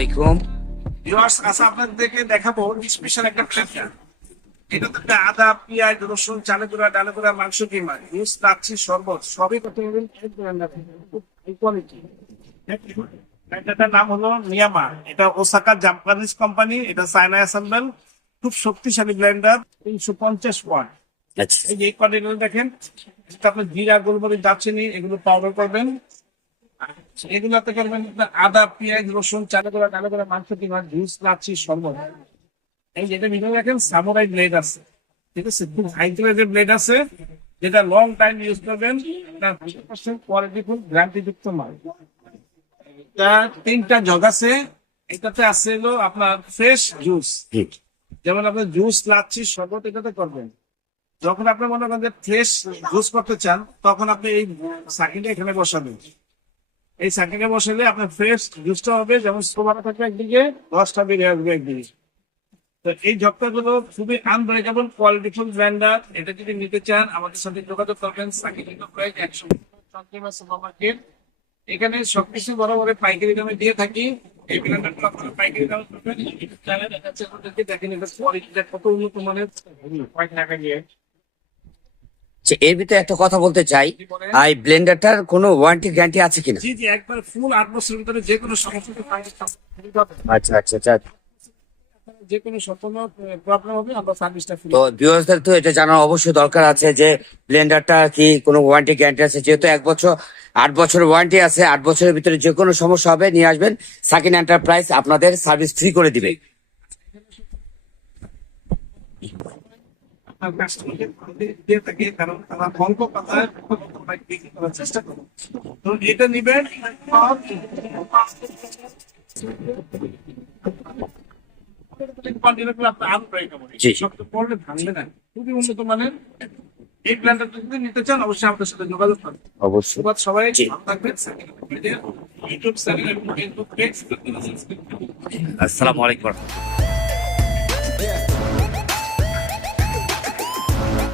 আলাইকুম। ভিউয়ার্স আচ্ছা আপনাদেরকে দেখাবো স্পেশাল একটা ব্লেন্ডার এটাতে একটা আদা পেঁয়াজ রসুন চালে গুঁড়া ডালে গুঁড়া মাংস কিমা জুস লাচ্ছি শরবত সবই করতে পারবেন কোয়ালিটি ব্লেন্ডারটার নাম হলো নিয়ামা এটা ওসাকা জাপানিজ কোম্পানি এটা চায়না অ্যাসেম্বল খুব শক্তিশালী ব্লেন্ডার তিনশো পঞ্চাশ ওয়াট আচ্ছা। এই কোয়ালিটিগুলো দেখেন এটা আপনি জিরা গোলমরিচ দারচিনি এগুলো পাউডার করবেন। এগুলাতে করবেন আদা পেঁয়াজ রসুন চালে করে ডালে করে মাংস কিমা জুস লাচ্ছি শরবত। এই যেটা ভিতরে দেখেন সামুরাই ব্লেড আছে। ঠিক আছে? খুব হাই গ্রেডের ব্লেড আছে যেটা লং টাইম ইউজ করবেন। Hundred percent quality full guarantee যুক্ত মাল। এটা তিনটা জগ আছে। এটাতে আছে হলো আপনার ফ্রেশ জুস যেমন আপনার জুস লাচ্ছি শরবত এটাতে করবেন। যখন আপনি মনে করেন যে ফ্রেশ জুস করতে চান তখন আপনি এই সাকিটা এখানে বসাবেন। এই সাকিটে বসালে আপনার ফ্রেশ জুসটা হবে, যেমন সোভাটা থাকবে একদিকে, দশটা বেরিয়ে আসবে একদিকে। তো এই জবটা গুলো খুবই আনব্রেকেবল কোয়ালিটিফুল ব্র্যান্ডার এটা যদি নিতে চান, আমাদের সাথে যোগাযোগ করবেন সাকিট প্রায় একশো সুপার এখানে সবকিছু বরাবর পাইকারি দামে দিয়ে থাকি। এই ব্র্যান্ডারটা আপনারা পাইকারি দামে দেখেন এটা কত উন্নত মানের। টাকা দিয়ে আচ্ছা, এর ভিতরে একটা কথা বলতে চাই এই ব্লেন্ডারটার কোনো ওয়ারেন্টি গ্যারান্টি আছে কিনা? জি জি একবার ফুল বছরের ভিতরে যে কোনো সমস্যা আচ্ছা আচ্ছা আচ্ছা। যে কোনো সম্পূর্ণ প্রবলেম হবে আমরা সার্ভিসটা ফ্রি তো ভিউয়ার্সদের তো এটা জানার অবশ্যই দরকার আছে যে ব্লেন্ডারটা কি কোনো ওয়ারেন্টি গ্যারান্টি আছে? যেহেতু এক বছর আট বছরের ওয়ারেন্টি আছে আট বছরের ভিতরে যে কোনো সমস্যা হবে নিয়ে আসবেন। সাকিন এন্টারপ্রাইজ আপনাদের সার্ভিস ফ্রি করে দিবে। কাস্টমারকে দিয়ে থাকে কারণ তারা অল্প পাতায় বিক্রি করার চেষ্টা করে। তো এটা নিবেন। জি। পড়লে ভাঙবে না। খুবই উন্নত মানের। এই প্ল্যানটা যদি নিতে চান অবশ্যই আমাদের সাথে যোগাযোগ করবেন অবশ্যই। সবাই। ভালো থাকবেন। ইউটিউব চ্যানেল এবং ফেসবুক পেজ আসসালামু আলাইকুম।